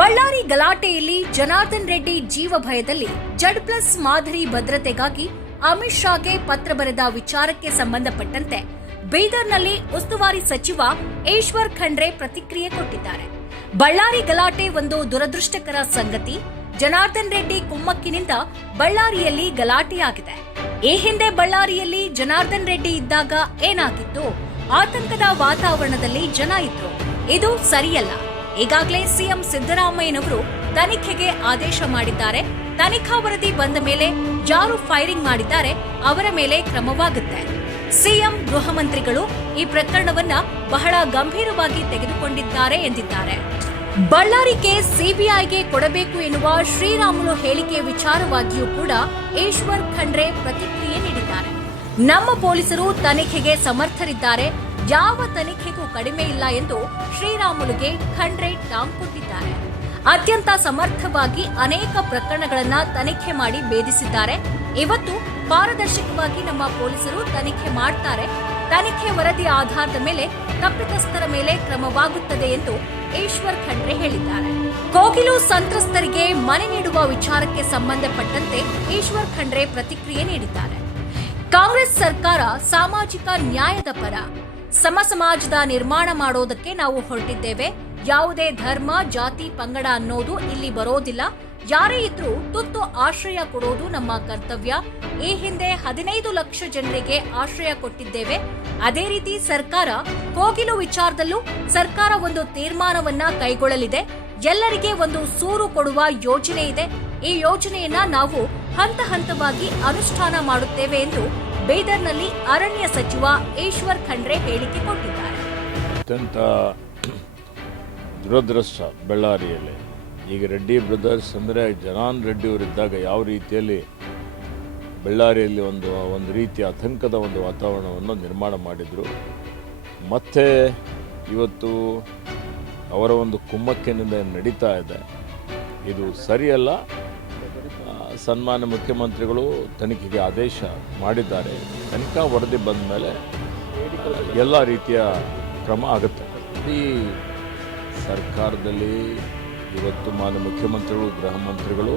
ಬಳ್ಳಾರಿ ಗಲಾಟೆಯಲ್ಲಿ ಜನಾರ್ದನ್ ರೆಡ್ಡಿ ಜೀವ ಭಯದಲ್ಲಿ ಜಡ್ ಪ್ಲಸ್ ಮಾದರಿ ಭದ್ರತೆಗಾಗಿ ಅಮಿತ್ ಶಾಗೆ ಪತ್ರ ಬರೆದ ವಿಚಾರಕ್ಕೆ ಸಂಬಂಧಪಟ್ಟಂತೆ ಬೀದರ್ನಲ್ಲಿ ಉಸ್ತುವಾರಿ ಸಚಿವ ಈಶ್ವರ್ ಖಂಡ್ರೆ ಪ್ರತಿಕ್ರಿಯೆ ಕೊಟ್ಟಿದ್ದಾರೆ. ಬಳ್ಳಾರಿ ಗಲಾಟೆ ಒಂದು ದುರದೃಷ್ಟಕರ ಸಂಗತಿ. ಜನಾರ್ದನ್ ರೆಡ್ಡಿ ಕುಮ್ಮಕ್ಕಿನಿಂದ ಬಳ್ಳಾರಿಯಲ್ಲಿ ಗಲಾಟೆಯಾಗಿದೆ. ಈ ಹಿಂದೆ ಬಳ್ಳಾರಿಯಲ್ಲಿ ಜನಾರ್ದನ್ ರೆಡ್ಡಿ ಇದ್ದಾಗ ಏನಾಗಿತ್ತು? ಆತಂಕದ ವಾತಾವರಣದಲ್ಲಿ ಜನ ಇದ್ರು. ಇದು ಸರಿಯಲ್ಲ. ಈಗಾಗಲೇ ಸಿಎಂ ಸಿದ್ದರಾಮಯ್ಯನವರು ತನಿಖೆಗೆ ಆದೇಶ ಮಾಡಿದ್ದಾರೆ. ತನಿಖಾ ವರದಿ ಬಂದ ಮೇಲೆ ಯಾರು ಫೈರಿಂಗ್ ಮಾಡಿದ್ದಾರೆ. ಅವರ ಮೇಲೆ ಕ್ರಮವಾಗುತ್ತೆ. ಸಿಎಂ ಗೃಹ ಮಂತ್ರಿಗಳು ಈ ಪ್ರಕರಣವನ್ನ ಬಹಳ ಗಂಭೀರವಾಗಿ ತೆಗೆದುಕೊಂಡಿದ್ದಾರೆ ಎಂದಿದ್ದಾರೆ. ಬಳ್ಳಾರಿ ಕೇಸ್ ಸಿಬಿಐಗೆ ಕೊಡಬೇಕು ಎನ್ನುವ ಶ್ರೀರಾಮುಲು ಹೇಳಿಕೆ ವಿಚಾರವಾಗಿಯೂ ಕೂಡ ಈಶ್ವರ್ ಖಂಡ್ರೆ ಪ್ರತಿಕ್ರಿಯೆ ನೀಡಿದ್ದಾರೆ. ನಮ್ಮ ಪೊಲೀಸರು ತನಿಖೆಗೆ ಸಮರ್ಥರಿದ್ದಾರೆ. ಯಾವ ತನಿಖೆಗೂ ಕಡಿಮೆ ಇಲ್ಲ ಎಂದು ಶ್ರೀರಾಮುಲುಗೆ ಖಂಡ್ರೆ ಟಾಂಗ್ ಕೊಟ್ಟಿದ್ದಾರೆ. ಅತ್ಯಂತ ಸಮರ್ಥವಾಗಿ ಅನೇಕ ಪ್ರಕರಣಗಳನ್ನ ತನಿಖೆ ಮಾಡಿ ಭೇದಿಸಿದ್ದಾರೆ. ಇವತ್ತು ಪಾರದರ್ಶಕವಾಗಿ ನಮ್ಮ ಪೊಲೀಸರು ತನಿಖೆ ಮಾಡ್ತಾರೆ. ತನಿಖೆ ವರದಿ ಆಧಾರದ ಮೇಲೆ ತಪ್ಪಿತಸ್ಥರ ಮೇಲೆ ಕ್ರಮವಾಗುತ್ತದೆ ಎಂದು ಈಶ್ವರ್ ಖಂಡ್ರೆ ಹೇಳಿದ್ದಾರೆ. ಕೋಗಿಲು ಸಂತ್ರಸ್ತರಿಗೆ ಮನೆ ನೀಡುವ ವಿಚಾರಕ್ಕೆ ಸಂಬಂಧಪಟ್ಟಂತೆ ಈಶ್ವರ್ ಖಂಡ್ರೆ ಪ್ರತಿಕ್ರಿಯೆ ನೀಡಿದ್ದಾರೆ. ಕಾಂಗ್ರೆಸ್ ಸರ್ಕಾರ ಸಾಮಾಜಿಕ ನ್ಯಾಯದ ಪರ ಸಮ ಸಮಾಜದ ನಿರ್ಮಾಣ ಮಾಡೋದಕ್ಕೆ ನಾವು ಹೊರಟಿದ್ದೇವೆ. ಯಾವುದೇ ಧರ್ಮ, ಜಾತಿ, ಪಂಗಡ ಅನ್ನೋದು ಇಲ್ಲಿ ಬರೋದಿಲ್ಲ. ಯಾರೇ ಇದ್ರೂ ತುರ್ತು ಆಶ್ರಯ ಕೊಡೋದು ನಮ್ಮ ಕರ್ತವ್ಯ. ಈ ಹಿಂದೆ ಹದಿನೈದು ಲಕ್ಷ ಜನರಿಗೆ ಆಶ್ರಯ ಕೊಟ್ಟಿದ್ದೇವೆ. ಅದೇ ರೀತಿ ಸರ್ಕಾರ ಕೋಗಿಲು ವಿಚಾರದಲ್ಲೂ ಸರ್ಕಾರ ಒಂದು ತೀರ್ಮಾನವನ್ನ ಕೈಗೊಳ್ಳಲಿದೆ. ಎಲ್ಲರಿಗೆ ಒಂದು ಸೂರು ಕೊಡುವ ಯೋಜನೆ ಇದೆ. ಈ ಯೋಜನೆಯನ್ನ ನಾವು ಹಂತ ಹಂತವಾಗಿ ಅನುಷ್ಠಾನ ಮಾಡುತ್ತೇವೆ ಎಂದು ಬೀದರ್ನಲ್ಲಿ ಅರಣ್ಯ ಸಚಿವ ಈಶ್ವರ್ ಖಂಡ್ರೆ ಹೇಳಿಕೆ ಕೊಟ್ಟಿದ್ದಾರೆ. ಅತ್ಯಂತ ದುರದೃಷ್ಟ ಬಳ್ಳಾರಿಯಲ್ಲಿ. ಈಗ ರೆಡ್ಡಿ ಬ್ರದರ್ಸ್ ಅಂದರೆ ಜನಾನ್ ರೆಡ್ಡಿ ಅವರಿದ್ದಾಗ ಯಾವ ರೀತಿಯಲ್ಲಿ ಬಳ್ಳಾರಿಯಲ್ಲಿ ಒಂದು ಒಂದು ರೀತಿಯ ಆತಂಕದ ಒಂದು ವಾತಾವರಣವನ್ನು ನಿರ್ಮಾಣ ಮಾಡಿದರು. ಮತ್ತೆ ಇವತ್ತು ಅವರ ಒಂದು ಕುಮ್ಮಕ್ಕಿನಿಂದ ನಡೀತಾ ಇದೆ. ಇದು ಸರಿಯಲ್ಲ ಸನ್ಮಾನ್ಯ ಮುಖ್ಯಮಂತ್ರಿಗಳು ತನಿಖೆಗೆ ಆದೇಶ ಮಾಡಿದ್ದಾರೆ. ತನಿಖಾ ವರದಿ ಬಂದ ಮೇಲೆ ಎಲ್ಲ ರೀತಿಯ ಕ್ರಮ ಆಗುತ್ತೆ. ಈ ಸರ್ಕಾರದಲ್ಲಿ ಇವತ್ತು ಮಾನ್ಯ ಮುಖ್ಯಮಂತ್ರಿಗಳು, ಗೃಹ ಮಂತ್ರಿಗಳು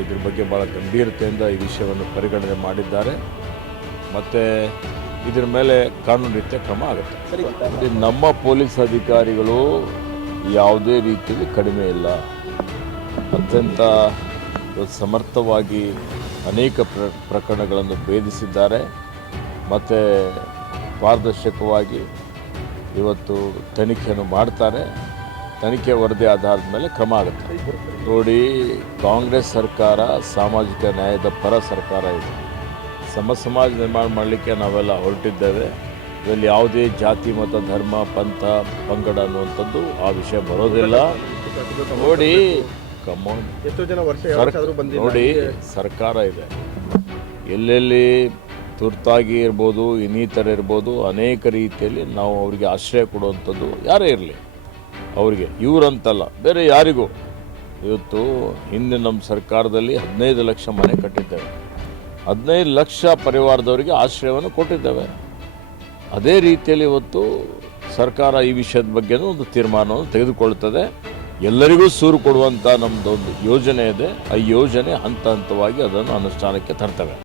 ಇದ್ರ ಬಗ್ಗೆ ಭಾಳ ಗಂಭೀರತೆಯಿಂದ ಈ ವಿಷಯವನ್ನು ಪರಿಗಣನೆ ಮಾಡಿದ್ದಾರೆ. ಮತ್ತು ಇದ್ರ ಮೇಲೆ ಕಾನೂನು ರೀತಿಯ ಕ್ರಮ ಆಗುತ್ತೆ. ನಮ್ಮ ಪೊಲೀಸ್ ಅಧಿಕಾರಿಗಳು ಯಾವುದೇ ರೀತಿಯಲ್ಲಿ ಕಡಿಮೆ ಇಲ್ಲ. ಅತ್ಯಂತ ಸಮರ್ಥವಾಗಿ ಅನೇಕ ಪ್ರ, ಪ್ರಕರಣಗಳನ್ನು ಭೇದಿಸಿದ್ದಾರೆ. ಮತ್ತು ಪಾರದರ್ಶಕವಾಗಿ ಇವತ್ತು ತನಿಖೆಯನ್ನು ಮಾಡ್ತಾರೆ. ತನಿಖೆ ವರದಿ ಆಧಾರದ ಮೇಲೆ ಕ್ರಮ ಆಗುತ್ತೆ. ನೋಡಿ, ಕಾಂಗ್ರೆಸ್ ಸರ್ಕಾರ ಸಾಮಾಜಿಕ ನ್ಯಾಯದ ಪರ ಸರ್ಕಾರ ಇದೆ. ಸಮ, ಸಮಾಜ ನಿರ್ಮಾಣ ಮಾಡಲಿಕ್ಕೆ ನಾವೆಲ್ಲ ಹೊರಟಿದ್ದೇವೆ. ಇದರಲ್ಲಿ ಯಾವುದೇ ಜಾತಿ, ಮತ, ಧರ್ಮ, ಪಂಥ, ಪಂಗಡ ಅನ್ನುವಂಥದ್ದು ಆ ವಿಷಯ ಬರೋದಿಲ್ಲ. ನೋಡಿ ಕಮೌನ್ ಎಷ್ಟೋ ಜನ ವರ್ಷ ನೋಡಿ ಸರ್ಕಾರ ಇದೆ. ಎಲ್ಲೆಲ್ಲಿ ತುರ್ತಾಗಿ ಇರ್ಬೋದು ಇನ್ನಿತರ ಇರ್ಬೋದು ಅನೇಕ ರೀತಿಯಲ್ಲಿ ನಾವು ಅವರಿಗೆ ಆಶ್ರಯ ಕೊಡುವಂಥದ್ದು ಯಾರೇ ಇರಲಿ. ಅವರಿಗೆ ಇವರಂತಲ್ಲ ಬೇರೆ ಯಾರಿಗೂ. ಇವತ್ತು ಹಿಂದೆ ನಮ್ಮ ಸರ್ಕಾರದಲ್ಲಿ ಹದಿನೈದು ಲಕ್ಷ ಮನೆ ಕಟ್ಟಿದ್ದೇವೆ. ಹದಿನೈದು ಲಕ್ಷ ಪರಿವಾರದವರಿಗೆ ಆಶ್ರಯವನ್ನು ಕೊಟ್ಟಿದ್ದೇವೆ. ಅದೇ ರೀತಿಯಲ್ಲಿ ಇವತ್ತು ಸರ್ಕಾರ ಈ ವಿಷಯದ ಬಗ್ಗೆನೂ ಒಂದು ತೀರ್ಮಾನವನ್ನು ತೆಗೆದುಕೊಳ್ಳುತ್ತದೆ. ಎಲ್ಲರಿಗೂ ಸೂರು ಕೊಡುವಂಥ ನಮ್ಮದೊಂದು ಯೋಜನೆ ಇದೆ. ಆ ಯೋಜನೆ ಹಂತ ಹಂತವಾಗಿ ಅದನ್ನು ಅನುಷ್ಠಾನಕ್ಕೆ ತರ್ತವೆ.